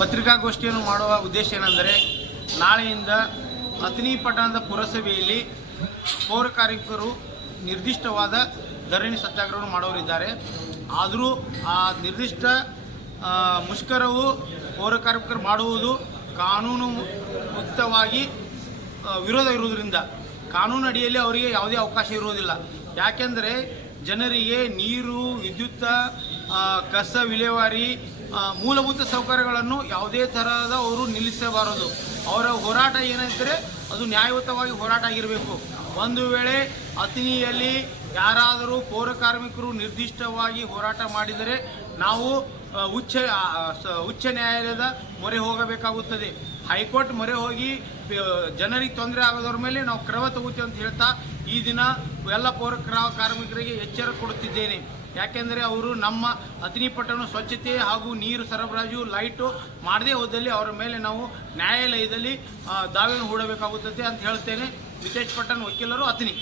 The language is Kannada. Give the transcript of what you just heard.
ಪತ್ರಿಕಾಗೋಷ್ಠಿಯನ್ನು ಮಾಡುವ ಉದ್ದೇಶ ಏನೆಂದರೆ, ನಾಳೆಯಿಂದ ಅತಿನಿ ಪಟ್ಟಣದ ಪುರಸಭೆಯಲ್ಲಿ ಪೌರ ಕಾರ್ಮಿಕರು ನಿರ್ದಿಷ್ಟವಾದ ಧರಣಿ ಸತ್ಯಾಗ್ರಹವನ್ನು ಮಾಡೋರಿದ್ದಾರೆ. ಆದರೂ ಆ ನಿರ್ದಿಷ್ಟ ಮುಷ್ಕರವು ಪೌರ ಕಾರ್ಮಿಕರು ಮಾಡುವುದು ಕಾನೂನು ಮುಕ್ತವಾಗಿ ವಿರೋಧ ಇರುವುದರಿಂದ ಕಾನೂನು ಅಡಿಯಲ್ಲಿ ಅವರಿಗೆ ಯಾವುದೇ ಅವಕಾಶ ಇರುವುದಿಲ್ಲ. ಯಾಕೆಂದರೆ ಜನರಿಗೆ ನೀರು, ವಿದ್ಯುತ್ ಕಸ ವಿಲೇವಾರಿ ಮೂಲಭೂತ ಸೌಕರ್ಯಗಳನ್ನು ಯಾವುದೇ ಥರದ ಅವರು ನಿಲ್ಲಿಸಬಾರದು. ಅವರ ಹೋರಾಟ ಏನಿದ್ದರೆ ಅದು ನ್ಯಾಯಯುತವಾಗಿ ಹೋರಾಟ ಆಗಿರಬೇಕು. ಒಂದು ವೇಳೆ ಅತಿನಿಯಲ್ಲಿ ಯಾರಾದರೂ ಪೌರ ಕಾರ್ಮಿಕರು ನಿರ್ದಿಷ್ಟವಾಗಿ ಹೋರಾಟ ಮಾಡಿದರೆ ನಾವು ಉಚ್ಚ ಉಚ್ಚ ನ್ಯಾಯಾಲಯದ ಮೊರೆ ಹೋಗಬೇಕಾಗುತ್ತದೆ. ಹೈಕೋರ್ಟ್ ಮೊರೆ ಹೋಗಿ ಜನರಿಗೆ ತೊಂದರೆ ಆಗೋದ್ರ ಮೇಲೆ ನಾವು ಕ್ರಮ ತಗೋತೀವಿ ಅಂತ ಹೇಳ್ತಾ ಈ ದಿನ ಎಲ್ಲ ಪೌರ ಕ್ರ- ಕಾರ್ಮಿಕರಿಗೆ ಎಚ್ಚರ ಕೊಡುತ್ತಿದ್ದೇನೆ. ಯಾಕೆಂದರೆ ಅವರು ನಮ್ಮ ಅತಿನಿ ಪಟ್ಟಣ ಸ್ವಚ್ಛತೆ ಹಾಗೂ ನೀರು ಸರಬರಾಜು, ಲೈಟು ಮಾಡದೇ ಹೋದಲ್ಲಿ ಅವರ ಮೇಲೆ ನಾವು ನ್ಯಾಯಾಲಯದಲ್ಲಿ ದಾವೆಯನ್ನು ಹೂಡಬೇಕಾಗುತ್ತದೆ ಅಂತ ಹೇಳ್ತೇನೆ. ವಿಶೇಷ ಪಟ್ಟಣ ವಕೀಲರು ಅತಿನಿ.